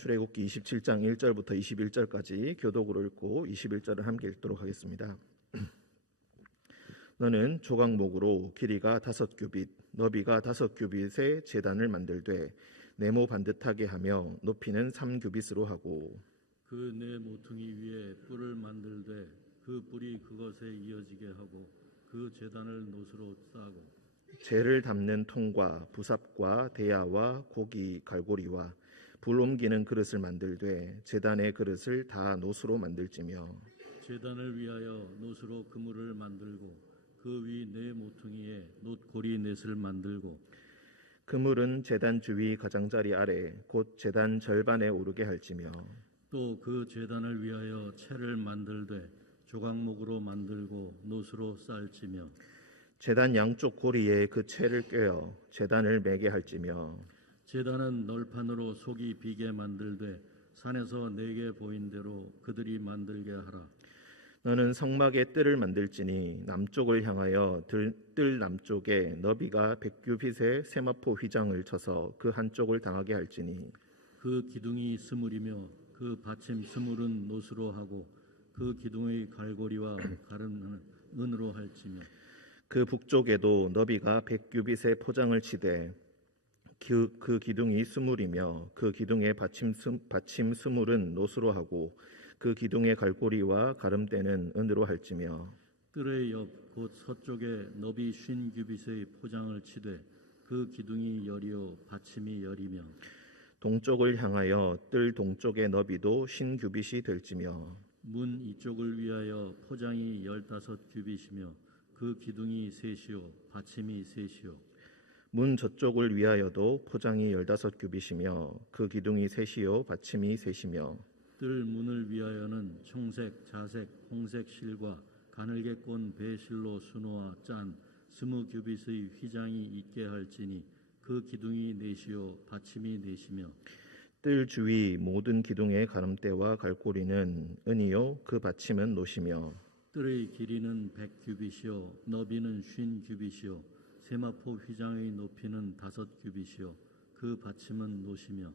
출애굽기 27장 1절부터 21절까지 교독으로 읽고 21절을 함께 읽도록 하겠습니다. 너는 조각목으로 길이가 5규빗, 너비가 5규빗의 제단을 만들되 네모 반듯하게 하며 높이는 3규빗으로 하고 그 네 모퉁이 위에 뿔을 만들되 그 뿔이 그것에 이어지게 하고 그 제단을 노수로 싸고 재를 담는 통과 부삽과 대야와 고기 갈고리와 불 옮기는 그릇을 만들되 제단의 그릇을 다 노수로 만들지며 제단을 위하여 노수로 그물을 만들고 그 위 네 모퉁이에 놋고리 넷을 만들고 그물은 제단 주위 가장자리 아래 곧 제단 절반에 오르게 할지며 또 그 제단을 위하여 채를 만들되 조각목으로 만들고 놋으로 쌀지며 제단 양쪽 고리에 그 채를 꿰어 제단을 매게 할지며 제단은 널판으로 속이 비게 만들되 산에서 내게 보인 대로 그들이 만들게 하라. 너는 성막의 뜰을 만들지니 남쪽을 향하여 뜰 남쪽에 너비가 100규빗의 세마포 휘장을 쳐서 그 한쪽을 당하게 할지니 그 기둥이 스물이며 그 받침 스물은 놋으로 하고 그 기둥의 갈고리와 가름은 은으로 할지며 그 북쪽에도 너비가 100규빗의 포장을 치되 그 기둥이 스물이며 그 기둥의 받침 스물은 놋으로 하고 그 기둥의 갈고리와 가름대는 은으로 할지며 뜰의 옆 곧 서쪽에 너비 50규빗의 포장을 치되 그 기둥이 열이요 받침이 열이며 동쪽을 향하여 뜰 동쪽의 너비도 50규빗이 될지며 문 이쪽을 위하여 포장이 15규빗이며 그 기둥이 셋이요 받침이 셋이요 문 저쪽을 위하여도 포장이 15규빗이며 그 기둥이 셋이요 받침이 셋이며 뜰 문을 위하여는 청색, 자색, 홍색 실과 가늘게 꼰 배실로 수놓아 짠 20규빗의 휘장이 있게 할지니 그 기둥이 넷이요 받침이 넷이며 뜰 주위 모든 기둥의 가름대와 갈고리는 은이요 그 받침은 놋이며 뜰의 길이는 100규빗이요 너비는 50규빗이요 세마포 휘장의 높이는 5규빗이요 그 받침은 놋이며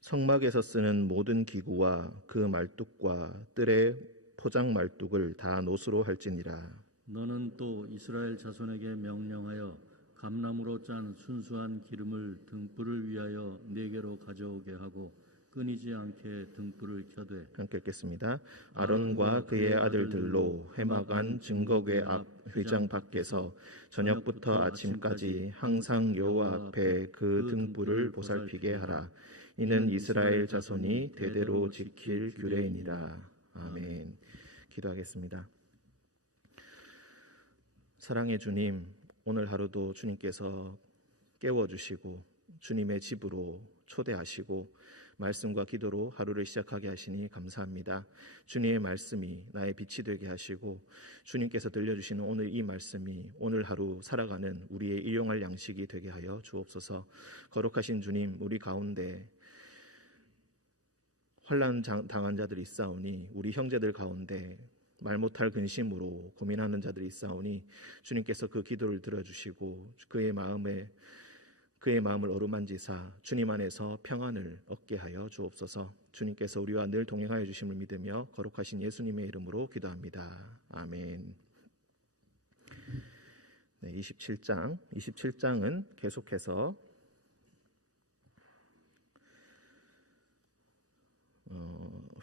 성막에서 쓰는 모든 기구와 그 말뚝과 뜰의 포장 말뚝을 다 놋으로 할지니라. 너는 또 이스라엘 자손에게 명령하여 감나무로 짠 순수한 기름을 등불을 위하여 네개로 가져오게 하고 끊이지 않게 등불을 켜되 함께 읽겠습니다. 아론과 그의 아들들로 회막안 증거궤 앞 휘장 밖에서 저녁부터 아침까지 항상 여호와 앞에 그 등불을 보살피게 하라. 이는 이스라엘 자손이 대대로 지킬 규례이니라. 아멘. 기도하겠습니다. 사랑의 주님, 오늘 하루도 주님께서 깨워주시고 주님의 집으로 초대하시고 말씀과 기도로 하루를 시작하게 하시니 감사합니다. 주님의 말씀이 나의 빛이 되게 하시고 주님께서 들려주시는 오늘 이 말씀이 오늘 하루 살아가는 우리의 일용할 양식이 되게 하여 주옵소서. 거룩하신 주님, 우리 가운데 환난 당한 자들이 있사오니 우리 형제들 가운데 말 못할 근심으로 고민하는 자들이 있사오니 주님께서 그 기도를 들어주시고 그의 마음을 어루만지사 주님 안에서 평안을 얻게 하여 주옵소서. 주님께서 우리와 늘 동행하여 주심을 믿으며 거룩하신 예수님의 이름으로 기도합니다. 아멘. 네, 27장은 계속해서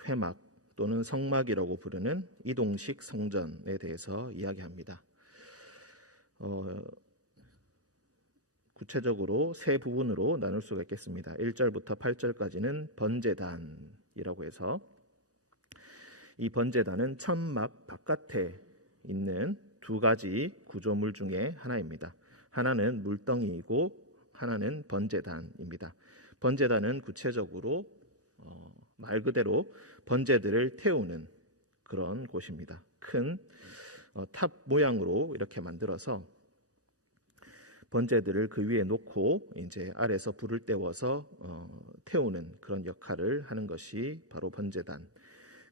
회막 또는 성막이라고 부르는 이동식 성전에 대해서 이야기합니다. 구체적으로 세 부분으로 나눌 수가 있겠습니다. 1절부터 8절까지는 번제단이라고 해서 이 번제단은 천막 바깥에 있는 두 가지 구조물 중에 하나입니다. 하나는 물덩이이고 하나는 번제단입니다. 번제단은 구체적으로 말 그대로 번제들을 태우는 그런 곳입니다. 큰 탑 모양으로 이렇게 만들어서 번제들을 그 위에 놓고 이제 아래서 불을 때워서 태우는 그런 역할을 하는 것이 바로 번제단.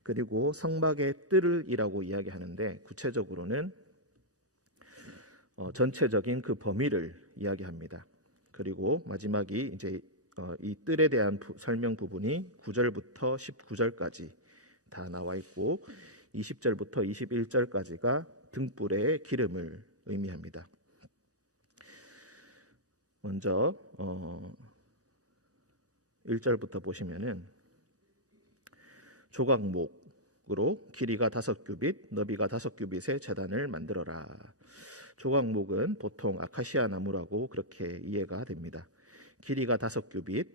그리고 성막의 뜰이라고 이야기하는데 구체적으로는 전체적인 그 범위를 이야기합니다. 그리고 마지막이 이제 이 뜰에 대한 설명 부분이 9절부터 19절까지 다 나와 있고 20절부터 21절까지가 등불의 기름을 의미합니다. 먼저 1절부터 보시면은 조각목으로 길이가 5규빗, 너비가 5규빗의 제단을 만들어라. 조각목은 보통 아카시아 나무라고 그렇게 이해가 됩니다. 길이가 5규빗.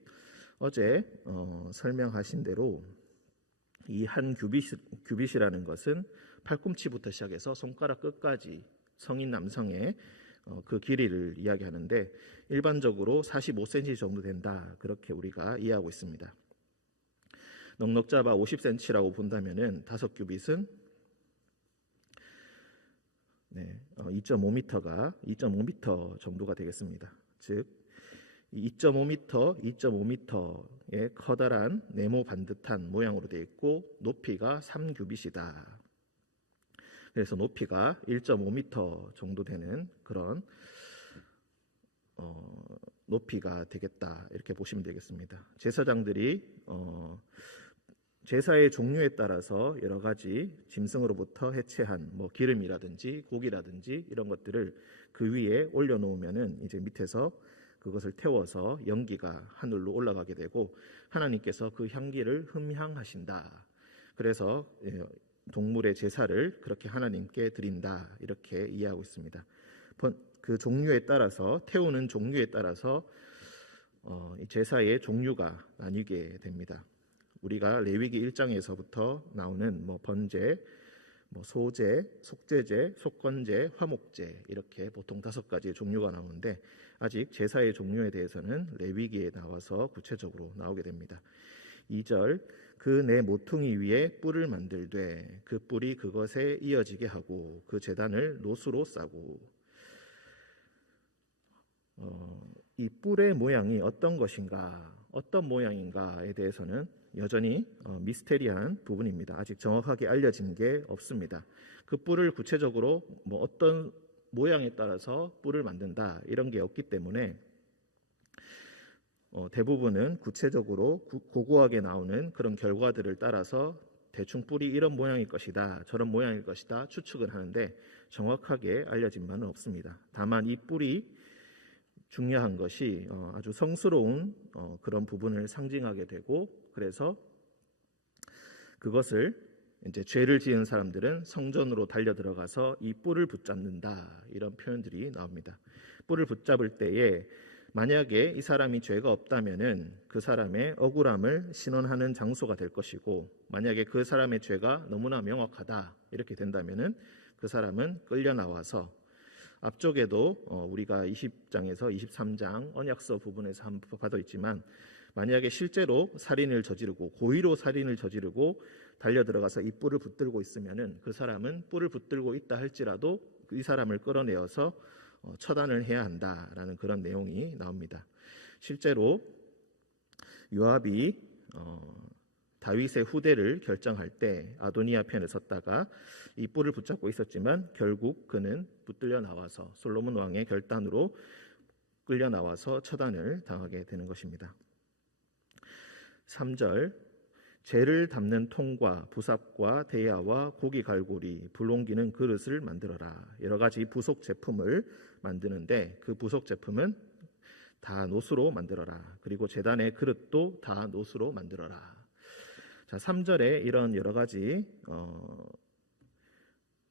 어제 설명하신 대로 이 한 규빗이라는 것은 팔꿈치부터 시작해서 손가락 끝까지 성인 남성의 그 길이를 이야기하는데 일반적으로 45cm 정도 된다. 그렇게 우리가 이해하고 있습니다. 넉넉 잡아 50cm라고 본다면은 5규빗은 2.5m 정도가 되겠습니다. 즉 2.5m의 커다란 네모 반듯한 모양으로 되어 있고 높이가 3규빗이다. 그래서 높이가 1.5m 정도 되는 그런 높이가 되겠다. 이렇게 보시면 되겠습니다. 제사장들이 제사의 종류에 따라서 여러 가지 짐승으로부터 해체한 기름이라든지 고기라든지 이런 것들을 그 위에 올려놓으면은 이제 밑에서 그것을 태워서 연기가 하늘로 올라가게 되고 하나님께서 그 향기를 흠향하신다. 그래서 동물의 제사를 그렇게 하나님께 드린다. 이렇게 이해하고 있습니다. 그 종류에 따라서 태우는 종류에 따라서 제사의 종류가 나뉘게 됩니다. 우리가 레위기 1장에서부터 나오는 번제, 소제, 속제제, 속건제, 화목제 이렇게 보통 5가지의 종류가 나오는데 아직 제사의 종류에 대해서는 레위기에 나와서 구체적으로 나오게 됩니다. 2절 그 내 모퉁이 위에 뿔을 만들되 그 뿔이 그것에 이어지게 하고 그 제단을 노수로 싸고 이 뿔의 모양이 어떤 것인가 어떤 모양인가에 대해서는 여전히 미스테리한 부분입니다. 아직 정확하게 알려진 게 없습니다. 그 뿔을 구체적으로 어떤 모양에 따라서 뿔을 만든다 이런 게 없기 때문에 대부분은 구체적으로 고고하게 나오는 그런 결과들을 따라서 대충 뿔이 이런 모양일 것이다 저런 모양일 것이다 추측을 하는데 정확하게 알려진 바는 없습니다. 다만 이 뿔이 중요한 것이 아주 성스러운 그런 부분을 상징하게 되고 그래서 그것을 이제 죄를 지은 사람들은 성전으로 달려 들어가서 이 뿔을 붙잡는다 이런 표현들이 나옵니다. 뿔을 붙잡을 때에 만약에 이 사람이 죄가 없다면은 그 사람의 억울함을 신원하는 장소가 될 것이고 만약에 그 사람의 죄가 너무나 명확하다 이렇게 된다면은 그 사람은 끌려 나와서 앞쪽에도 우리가 20장에서 23장 언약서 부분에서 한번 봐도 있지만 만약에 실제로 살인을 저지르고 고의로 살인을 저지르고 달려 들어가서 이 뿔을 붙들고 있으면은 그 사람은 뿔을 붙들고 있다 할지라도 이 사람을 끌어내어서 처단을 해야 한다라는 그런 내용이 나옵니다. 실제로 요압이 다윗의 후대를 결정할 때 아도니아 편에 섰다가 이 뿔을 붙잡고 있었지만 결국 그는 붙들려 나와서 솔로몬 왕의 결단으로 끌려 나와서 처단을 당하게 되는 것입니다. 3절 재를 담는 통과 부삽과 대야와 고기 갈고리 불 옮기는 그릇을 만들어라. 여러 가지 부속 제품을 만드는데 그 부속 제품은 다 노수로 만들어라. 그리고 제단의 그릇도 다 노수로 만들어라. 자, 3절에 이런 여러 가지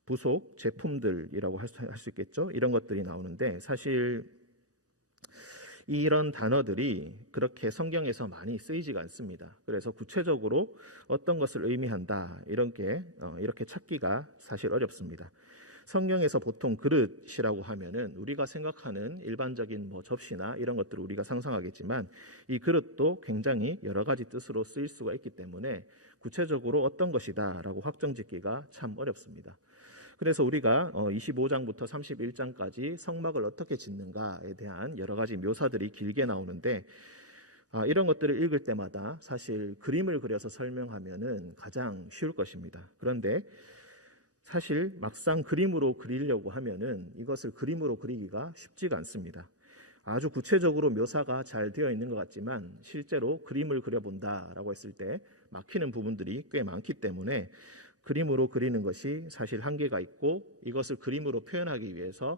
부속 제품들이라고 할 수 있겠죠. 이런 것들이 나오는데 사실 이런 단어들이 그렇게 성경에서 많이 쓰이지가 않습니다. 그래서 구체적으로 어떤 것을 의미한다 이렇게 찾기가 사실 어렵습니다. 성경에서 보통 그릇이라고 하면은 우리가 생각하는 일반적인 접시나 이런 것들을 우리가 상상하겠지만 이 그릇도 굉장히 여러 가지 뜻으로 쓰일 수가 있기 때문에 구체적으로 어떤 것이다라고 확정짓기가 참 어렵습니다. 그래서 우리가 25장부터 31장까지 성막을 어떻게 짓는가에 대한 여러 가지 묘사들이 길게 나오는데 이런 것들을 읽을 때마다 사실 그림을 그려서 설명하면은 가장 쉬울 것입니다. 그런데 사실 막상 그림으로 그리려고 하면은 이것을 그림으로 그리기가 쉽지가 않습니다. 아주 구체적으로 묘사가 잘 되어 있는 것 같지만 실제로 그림을 그려본다라고 했을 때 막히는 부분들이 꽤 많기 때문에 그림으로 그리는 것이 사실 한계가 있고 이것을 그림으로 표현하기 위해서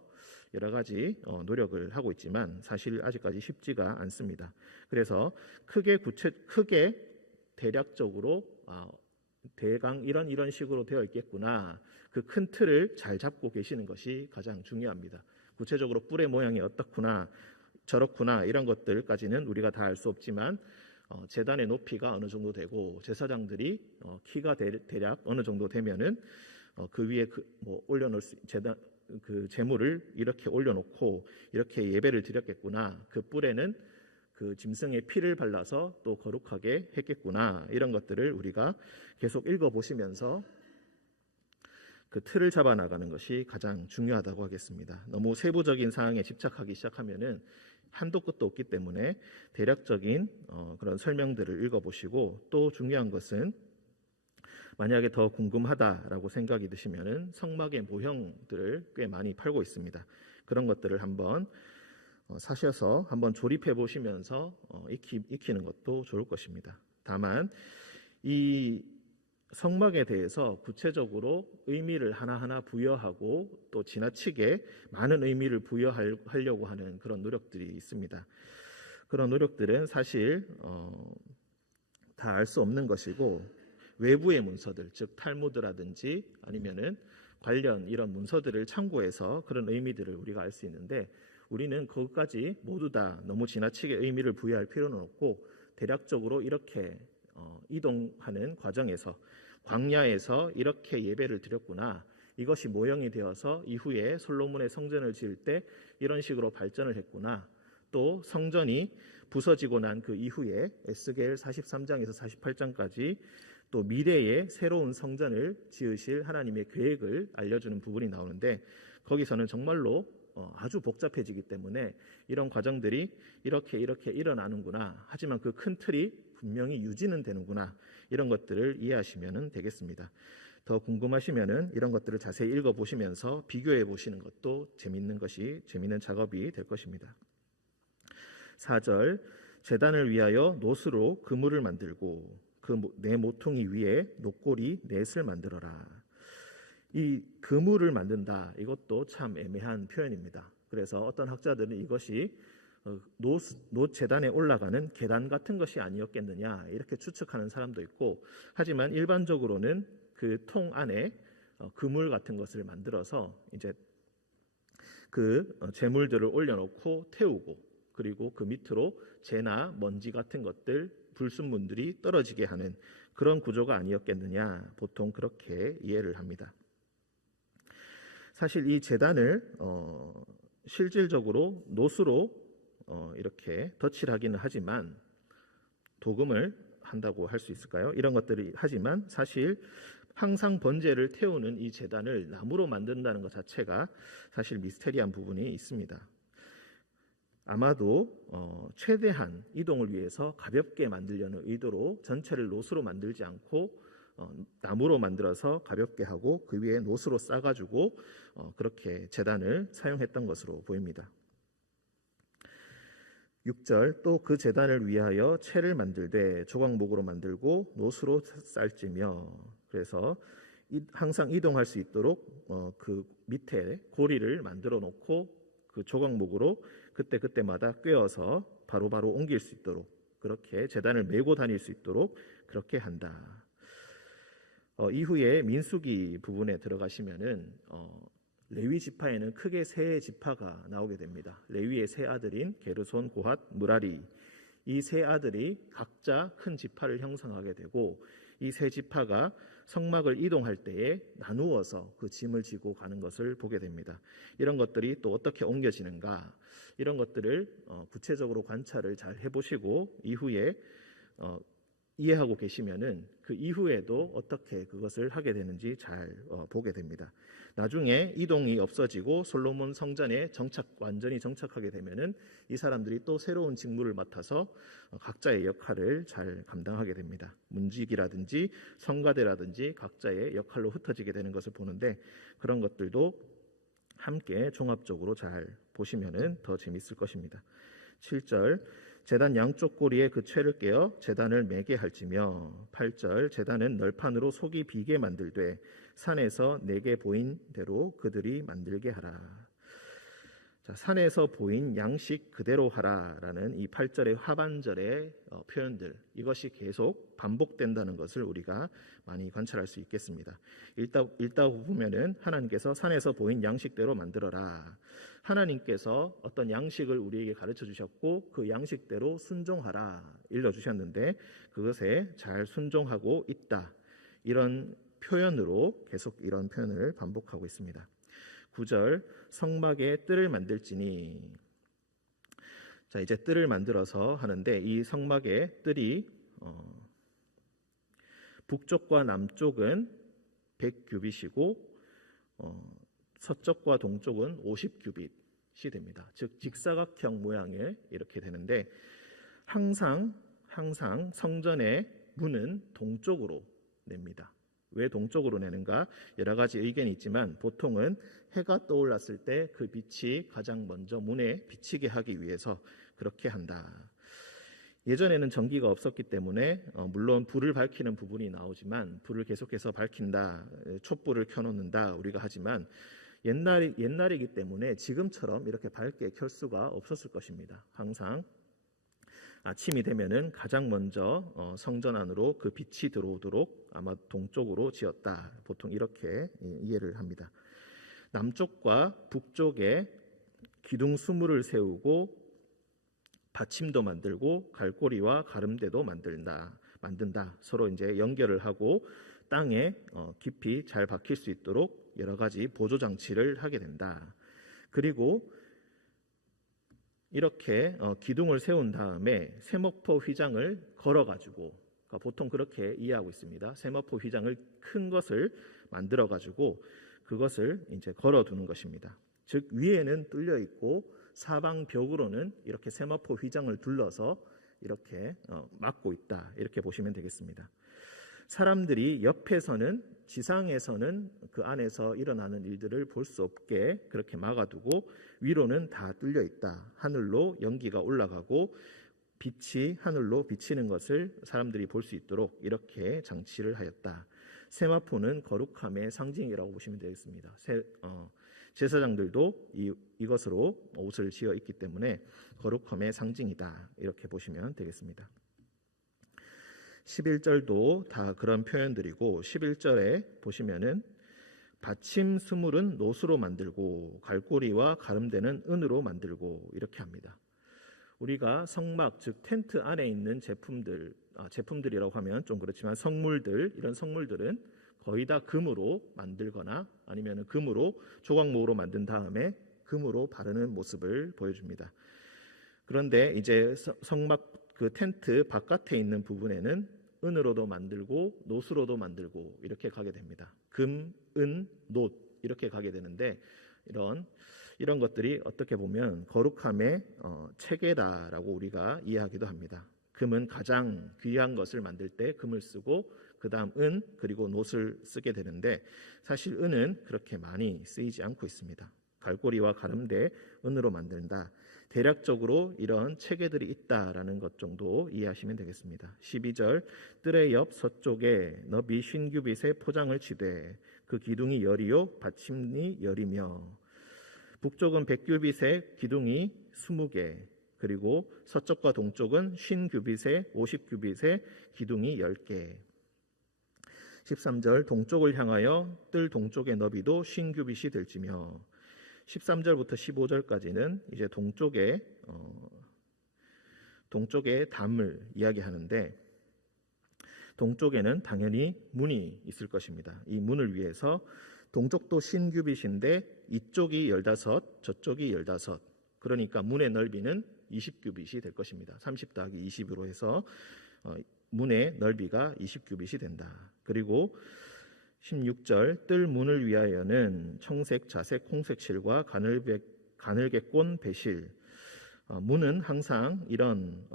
여러 가지 노력을 하고 있지만 사실 아직까지 쉽지가 않습니다. 그래서 크게 대략적으로 대강 이런 식으로 되어 있겠구나. 그 큰 틀을 잘 잡고 계시는 것이 가장 중요합니다. 구체적으로 뿔의 모양이 어떻구나, 저렇구나 이런 것들까지는 우리가 다 알 수 없지만 제단의 높이가 어느 정도 되고 제사장들이 키가 대략 어느 정도 되면은 그 위에 올려놓을 제단 그 제물을 이렇게 올려놓고 이렇게 예배를 드렸겠구나. 그 뿔에는 그 짐승의 피를 발라서 또 거룩하게 했겠구나. 이런 것들을 우리가 계속 읽어보시면서 그 틀을 잡아 나가는 것이 가장 중요하다고 하겠습니다. 너무 세부적인 사항에 집착하기 시작하면은 한도 끝도 없기 때문에 대략적인 그런 설명들을 읽어보시고 또 중요한 것은 만약에 더 궁금하다라고 생각이 드시면은 성막의 모형들을 꽤 많이 팔고 있습니다. 그런 것들을 한번 사셔서 한번 조립해 보시면서 익히는 것도 좋을 것입니다. 다만 이 성막에 대해서 구체적으로 의미를 하나하나 부여하고 또 지나치게 많은 의미를 부여하려고 하는 그런 노력들이 있습니다. 그런 노력들은 사실 다 알 수 없는 것이고 외부의 문서들, 즉 탈무드라든지 아니면은 관련 이런 문서들을 참고해서 그런 의미들을 우리가 알 수 있는데 우리는 그것까지 모두 다 너무 지나치게 의미를 부여할 필요는 없고 대략적으로 이렇게 이동하는 과정에서 광야에서 이렇게 예배를 드렸구나. 이것이 모형이 되어서 이후에 솔로몬의 성전을 지을 때 이런 식으로 발전을 했구나. 또 성전이 부서지고 난 그 이후에 에스겔 43장에서 48장까지 또 미래의 새로운 성전을 지으실 하나님의 계획을 알려주는 부분이 나오는데 거기서는 정말로 아주 복잡해지기 때문에 이런 과정들이 이렇게 일어나는구나. 하지만 그 큰 틀이 분명히 유지는 되는구나. 이런 것들을 이해하시면 되겠습니다. 더 궁금하시면 이런 것들을 자세히 읽어보시면서 비교해 보시는 것도 재밌는 작업이 될 것입니다. 4절 제단을 위하여 놋으로 그물을 만들고 그 네 모퉁이 위에 녹고리 넷을 만들어라. 이 그물을 만든다. 이것도 참 애매한 표현입니다. 그래서 어떤 학자들은 이것이 놋 제단에 올라가는 계단 같은 것이 아니었겠느냐 이렇게 추측하는 사람도 있고 하지만 일반적으로는 그 통 안에 그물 같은 것을 만들어서 이제 그 제물들을 올려놓고 태우고 그리고 그 밑으로 재나 먼지 같은 것들 불순물들이 떨어지게 하는 그런 구조가 아니었겠느냐 보통 그렇게 이해를 합니다. 사실 이 제단을 실질적으로 놋으로 이렇게 덧칠 하기는 하지만 도금을 한다고 할 수 있을까요? 이런 것들이 하지만 사실 항상 번제를 태우는 이 제단을 나무로 만든다는 것 자체가 사실 미스테리한 부분이 있습니다. 아마도 최대한 이동을 위해서 가볍게 만들려는 의도로 전체를 놋으로 만들지 않고 나무로 만들어서 가볍게 하고 그 위에 놋으로 싸가지고 그렇게 제단을 사용했던 것으로 보입니다. 6절 또 그 제단을 위하여 채를 만들되 조각목으로 만들고 놋으로 쌀지며 그래서 항상 이동할 수 있도록 그 밑에 고리를 만들어 놓고 그 조각목으로 그때마다 꿰어서 바로바로 옮길 수 있도록 그렇게 제단을 메고 다닐 수 있도록 그렇게 한다. 이후에 민수기 부분에 들어가시면은 레위 지파에는 크게 세 지파가 나오게 됩니다. 레위의 세 아들인 게르손, 고핫, 무라리 이 세 아들이 각자 큰 지파를 형성하게 되고 이 세 지파가 성막을 이동할 때에 나누어서 그 짐을 지고 가는 것을 보게 됩니다. 이런 것들이 또 어떻게 옮겨지는가 이런 것들을 구체적으로 관찰을 잘 해보시고 이후에 이해하고 계시면은 그 이후에도 어떻게 그것을 하게 되는지 잘 보게 됩니다. 나중에 이동이 없어지고 솔로몬 성전에 완전히 정착하게 되면은 이 사람들이 또 새로운 직무를 맡아서 각자의 역할을 잘 감당하게 됩니다. 문지기라든지 성가대라든지 각자의 역할로 흩어지게 되는 것을 보는데 그런 것들도 함께 종합적으로 잘 보시면은 더 재밌을 것입니다. 7절 제단 양쪽 꼬리에 그 채를 깨어 제단을 매게 할지며 8절 제단은 널판으로 속이 비게 만들되 산에서 내게 보인 대로 그들이 만들게 하라. 자, 산에서 보인 양식 그대로 하라라는 이 8절의 하반절의 표현들, 이것이 계속 반복된다는 것을 우리가 많이 관찰할 수 있겠습니다. 읽다 보면은 하나님께서 산에서 보인 양식대로 만들어라. 하나님께서 어떤 양식을 우리에게 가르쳐 주셨고 그 양식대로 순종하라 일러주셨는데 그것에 잘 순종하고 있다. 이런 표현으로 계속 이런 표현을 반복하고 있습니다. 9절 성막에 뜰을 만들지니, 자 이제 뜰을 만들어서 하는데 이 성막의 뜰이 북쪽과 남쪽은 100규빗이고 서쪽과 동쪽은 50규빗이 됩니다. 즉 직사각형 모양의 이렇게 되는데 항상 성전의 문은 동쪽으로 냅니다. 왜 동쪽으로 내는가? 여러 가지 의견이 있지만 보통은 해가 떠올랐을 때 그 빛이 가장 먼저 문에 비치게 하기 위해서 그렇게 한다. 예전에는 전기가 없었기 때문에 물론 불을 밝히는 부분이 나오지만 불을 계속해서 밝힌다, 촛불을 켜놓는다 우리가 하지만 옛날이기 때문에 지금처럼 이렇게 밝게 켤 수가 없었을 것입니다. 항상 아침이 되면은 가장 먼저 성전 안으로 그 빛이 들어오도록 아마 동쪽으로 지었다. 보통 이렇게 이해를 합니다. 남쪽과 북쪽에 기둥 수물을 세우고 받침도 만들고 갈고리와 가름대도 만든다. 서로 이제 연결을 하고 땅에 깊이 잘 박힐 수 있도록 여러 가지 보조 장치를 하게 된다. 그리고 이렇게 기둥을 세운 다음에 세모포 휘장을 걸어가지고, 그러니까 보통 그렇게 이해하고 있습니다. 세모포 휘장을 큰 것을 만들어가지고 그것을 이제 걸어두는 것입니다. 즉 위에는 뚫려 있고 사방 벽으로는 이렇게 세마포 휘장을 둘러서 이렇게 막고 있다. 이렇게 보시면 되겠습니다. 사람들이 옆에서는 지상에서는 그 안에서 일어나는 일들을 볼 수 없게 그렇게 막아두고 위로는 다 뚫려 있다. 하늘로 연기가 올라가고 빛이 하늘로 비치는 것을 사람들이 볼 수 있도록 이렇게 장치를 하였다. 세마포는 거룩함의 상징이라고 보시면 되겠습니다. 제사장들도 이것으로 옷을 지어 있기 때문에 거룩함의 상징이다. 이렇게 보시면 되겠습니다. 11절도 다 그런 표현들이고 11절에 보시면은 받침 스물은 노수로 만들고 갈고리와 가름대는 은으로 이렇게 합니다. 우리가 성막 즉 텐트 안에 있는 제품들이라고 하면 좀 그렇지만 이런 성물들은 거의 다 금으로 만들거나 아니면 금으로 조각목으로 만든 다음에 금으로 바르는 모습을 보여줍니다. 그런데 이제 성막 그 텐트 바깥에 있는 부분에는 은으로도 만들고 노수로도 만들고 이렇게 가게 됩니다. 금, 은, 놋 이렇게 가게 되는데 이런 것들이 어떻게 보면 거룩함의 체계다라고 우리가 이해하기도 합니다. 금은 가장 귀한 것을 만들 때 금을 쓰고 그 다음 은 그리고 놋을 쓰게 되는데 사실 은은 그렇게 많이 쓰이지 않고 있습니다. 갈고리와 가름대 은으로 만든다. 대략적으로 이런 체계들이 있다라는 것 정도 이해하시면 되겠습니다. 12절 뜰의 옆 서쪽에 너비 50규빗의 포장을 치되 그 기둥이 열이요 받침이 열이며 북쪽은 100규빗의 기둥이 20개 그리고 서쪽과 동쪽은 50규빗의 50규빗의 기둥이 10개 13절 동쪽을 향하여 뜰 동쪽의 너비도 50규빗이 될지며 13절부터 15절까지는 이제 동쪽의 담을 이야기하는데 동쪽에는 당연히 문이 있을 것입니다. 이 문을 위해서 동쪽도 50규빗인데 이쪽이 15, 저쪽이 15. 그러니까 문의 넓이는 20규빗이 될 것입니다. 30 더하기 20으로 해서 문의 넓이가 20규빗이 된다. 그리고 16절 뜰 문을 위하여는 청색, 자색, 홍색 실과 가늘게 꼰 배실. 문은 항상 이런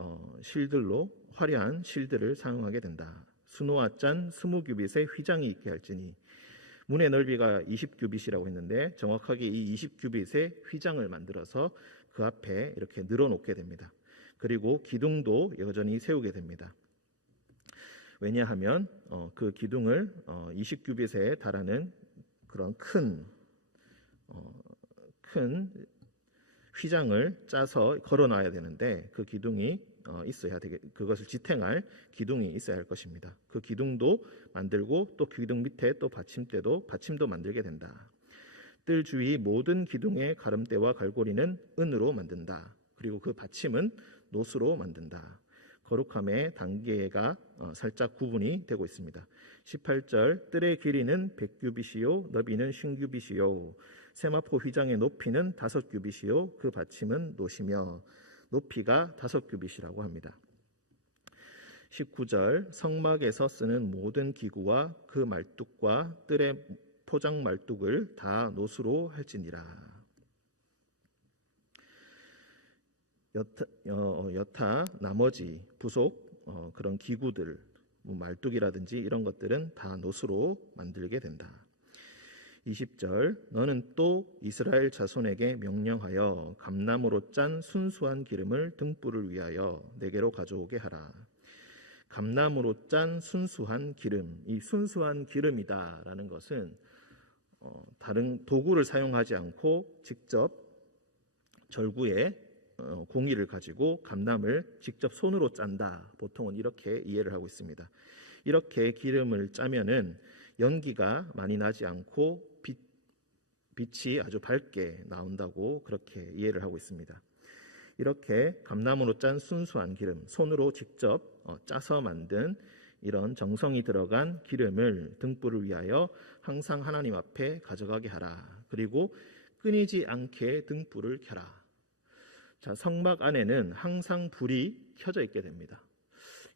실들로 화려한 실들을 사용하게 된다. 수노와 짠 20규빗의 휘장이 있게 할지니 문의 넓이가 20규빗이라고 했는데 정확하게 이 20규빗의 휘장을 만들어서 그 앞에 이렇게 늘어놓게 됩니다. 그리고 기둥도 여전히 세우게 됩니다. 왜냐하면 그 기둥을 20규빗에 달하는 그런 큰 휘장을 짜서 걸어놔야 되는데 그 기둥이 있어야 되게 그것을 지탱할 기둥이 있어야 할 것입니다. 그 기둥도 만들고 또 기둥 밑에 또 받침도 만들게 된다. 뜰 주위 모든 기둥의 가름대와 갈고리는 은으로 만든다. 그리고 그 받침은 노수로 만든다. 거룩함의 단계가 살짝 구분이 되고 있습니다. 18절 뜰의 길이는 100규빗이요 너비는 50규빗이요 세마포 휘장의 높이는 5규빗이요 그 받침은 노시며 높이가 5규빗이라고 합니다. 19절 성막에서 쓰는 모든 기구와 그 말뚝과 뜰의 포장 말뚝을 다 노수로 할지니라. 여타 나머지 부속 그런 기구들 말뚝이라든지 이런 것들은 다 노수로 만들게 된다. 20절 너는 또 이스라엘 자손에게 명령하여 감나무로 짠 순수한 기름을 등불을 위하여 내게로 가져오게 하라. 감나무로 짠 순수한 기름, 이 순수한 기름이다라는 것은 다른 도구를 사용하지 않고 직접 절구에 공이를 가지고 감람을 직접 손으로 짠다. 보통은 이렇게 이해를 하고 있습니다. 이렇게 기름을 짜면은 연기가 많이 나지 않고 빛이 아주 밝게 나온다고 그렇게 이해를 하고 있습니다. 이렇게 감나무로 짠 순수한 기름, 손으로 직접 짜서 만든 이런 정성이 들어간 기름을 등불을 위하여 항상 하나님 앞에 가져가게 하라. 그리고 끊이지 않게 등불을 켜라. 자, 성막 안에는 항상 불이 켜져 있게 됩니다.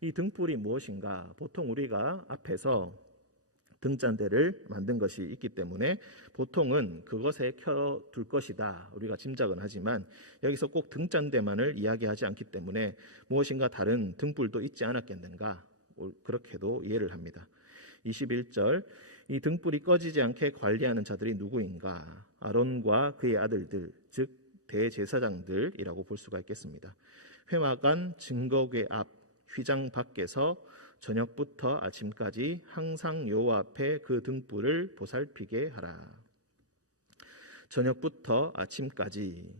이 등불이 무엇인가? 보통 우리가 앞에서 등잔대를 만든 것이 있기 때문에 보통은 그것에 켜둘 것이다 우리가 짐작은 하지만 여기서 꼭 등잔대만을 이야기하지 않기 때문에 무엇인가 다른 등불도 있지 않았겠는가 그렇게도 이해를 합니다. 21절 이 등불이 꺼지지 않게 관리하는 자들이 누구인가? 아론과 그의 아들들 즉 대제사장들이라고 볼 수가 있겠습니다. 회막안 증거궤 앞 휘장 밖에서 저녁부터 아침까지 항상 여호와 앞에 그 등불을 보살피게 하라. 저녁부터 아침까지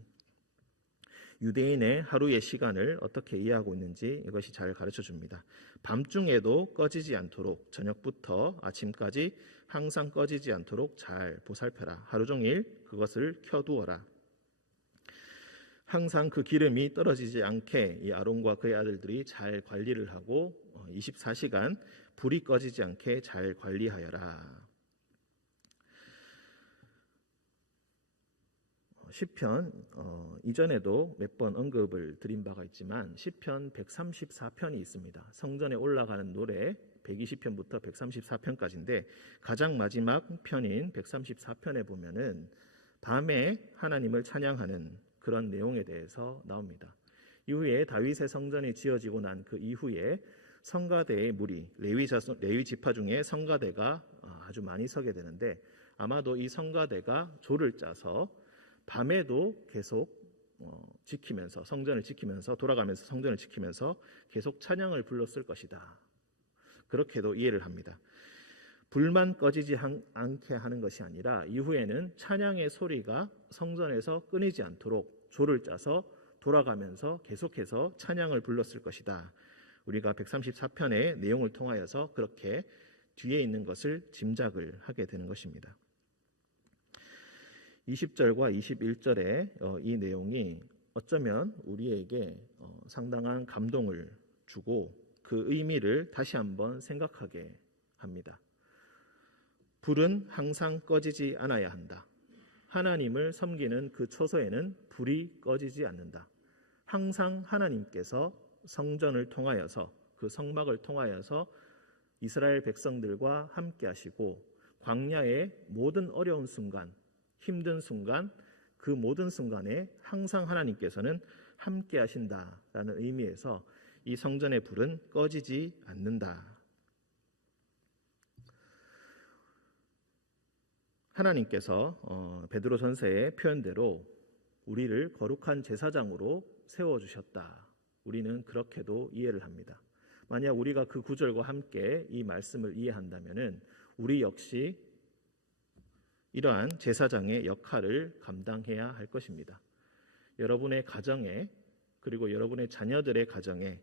유대인의 하루의 시간을 어떻게 이해하고 있는지 이것이 잘 가르쳐 줍니다. 밤중에도 꺼지지 않도록 저녁부터 아침까지 항상 꺼지지 않도록 잘 보살펴라. 하루 종일 그것을 켜두어라. 항상 그 기름이 떨어지지 않게 이 아론과 그의 아들들이 잘 관리를 하고 24시간 불이 꺼지지 않게 잘 관리하여라. 시편 이전에도 몇 번 언급을 드린 바가 있지만 시편 134편이 있습니다. 성전에 올라가는 노래 120편부터 134편까지인데 가장 마지막 편인 134편에 보면은 밤에 하나님을 찬양하는 그런 내용에 대해서 나옵니다. 이후에 다윗의 성전이 지어지고 난 그 이후에 성가대의 무리, 레위 지파 중에 성가대가 아주 많이 서게 되는데 아마도 이 성가대가 조를 짜서 밤에도 계속 지키면서 성전을 지키면서 돌아가면서 성전을 지키면서 계속 찬양을 불렀을 것이다. 그렇게도 이해를 합니다. 불만 꺼지지 않게 하는 것이 아니라 이후에는 찬양의 소리가 성전에서 끊이지 않도록 조를 짜서 돌아가면서 계속해서 찬양을 불렀을 것이다. 우리가 134편의 내용을 통하여서 그렇게 뒤에 있는 것을 짐작을 하게 되는 것입니다. 20절과 21절의 이 내용이 어쩌면 우리에게 상당한 감동을 주고 그 의미를 다시 한번 생각하게 합니다. 불은 항상 꺼지지 않아야 한다. 하나님을 섬기는 그 처소에는 불이 꺼지지 않는다. 항상 하나님께서 성전을 통하여서 그 성막을 통하여서 이스라엘 백성들과 함께 하시고 광야의 모든 어려운 순간, 힘든 순간, 그 모든 순간에 항상 하나님께서는 함께 하신다라는 의미에서 이 성전의 불은 꺼지지 않는다. 하나님께서 베드로전서의 표현대로 우리를 거룩한 제사장으로 세워주셨다. 우리는 그렇게도 이해를 합니다. 만약 우리가 그 구절과 함께 이 말씀을 이해한다면 우리 역시 이러한 제사장의 역할을 감당해야 할 것입니다. 여러분의 가정에 그리고 여러분의 자녀들의 가정에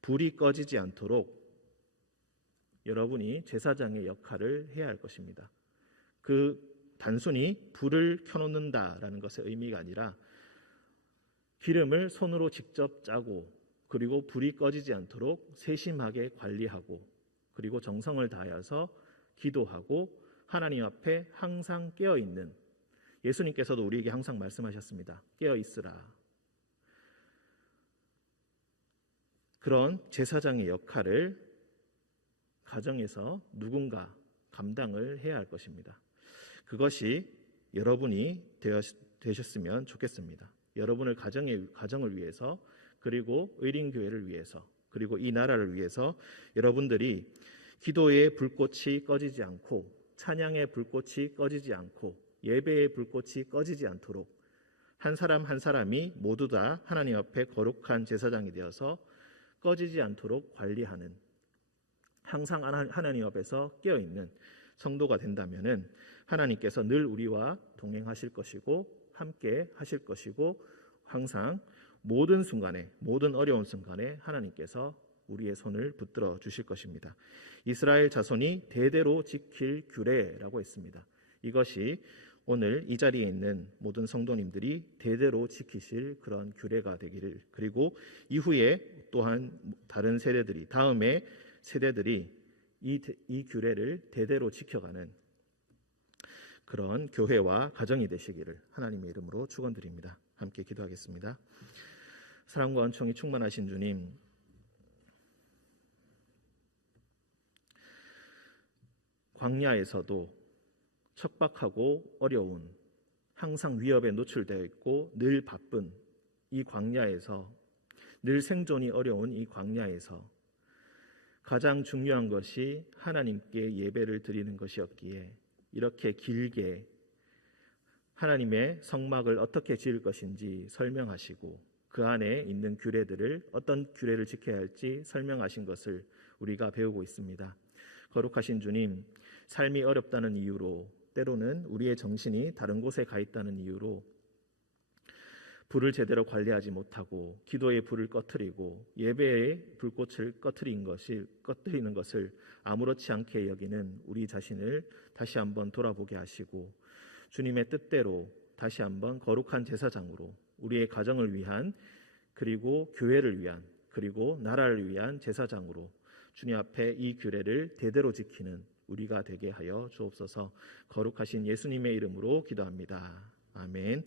불이 꺼지지 않도록 여러분이 제사장의 역할을 해야 할 것입니다. 그 단순히 불을 켜놓는다라는 것의 의미가 아니라 기름을 손으로 직접 짜고 그리고 불이 꺼지지 않도록 세심하게 관리하고 그리고 정성을 다하여서 기도하고 하나님 앞에 항상 깨어있는, 예수님께서도 우리에게 항상 말씀하셨습니다. 깨어있으라. 그런 제사장의 역할을 가정에서 누군가 감당을 해야 할 것입니다. 그것이 여러분이 되셨으면 좋겠습니다. 여러분을 가정을 위해서 그리고 의린교회를 위해서 그리고 이 나라를 위해서 여러분들이 기도의 불꽃이 꺼지지 않고 찬양의 불꽃이 꺼지지 않고 예배의 불꽃이 꺼지지 않도록 한 사람 한 사람이 모두 다 하나님 앞에 거룩한 제사장이 되어서 꺼지지 않도록 관리하는, 항상 하나님 앞에서 깨어있는 성도가 된다면 하나님께서 늘 우리와 동행하실 것이고 함께 하실 것이고 항상 모든 순간에, 모든 어려운 순간에 하나님께서 우리의 손을 붙들어 주실 것입니다. 이스라엘 자손이 대대로 지킬 규례라고 했습니다. 이것이 오늘 이 자리에 있는 모든 성도님들이 대대로 지키실 그런 규례가 되기를, 그리고 이후에 또한 다른 세대들이, 다음에 세대들이 이 규례를 대대로 지켜가는 그런 교회와 가정이 되시기를 하나님의 이름으로 축원드립니다. 함께 기도하겠습니다. 사랑과 은총이 충만하신 주님, 광야에서도 척박하고 어려운, 항상 위협에 노출되어 있고 늘 바쁜 이 광야에서, 늘 생존이 어려운 이 광야에서 가장 중요한 것이 하나님께 예배를 드리는 것이었기에 이렇게 길게 하나님의 성막을 어떻게 지을 것인지 설명하시고 그 안에 있는 규례들을, 어떤 규례를 지켜야 할지 설명하신 것을 우리가 배우고 있습니다. 거룩하신 주님, 삶이 어렵다는 이유로, 때로는 우리의 정신이 다른 곳에 가 있다는 이유로 불을 제대로 관리하지 못하고 기도의 불을 꺼트리고 예배의 불꽃을 꺼트리는 것을 아무렇지 않게 여기는 우리 자신을 다시 한번 돌아보게 하시고 주님의 뜻대로 다시 한번 거룩한 제사장으로 우리의 가정을 위한, 그리고 교회를 위한, 그리고 나라를 위한 제사장으로 주님 앞에 이 규례를 대대로 지키는 우리가 되게 하여 주옵소서. 거룩하신 예수님의 이름으로 기도합니다. 아멘.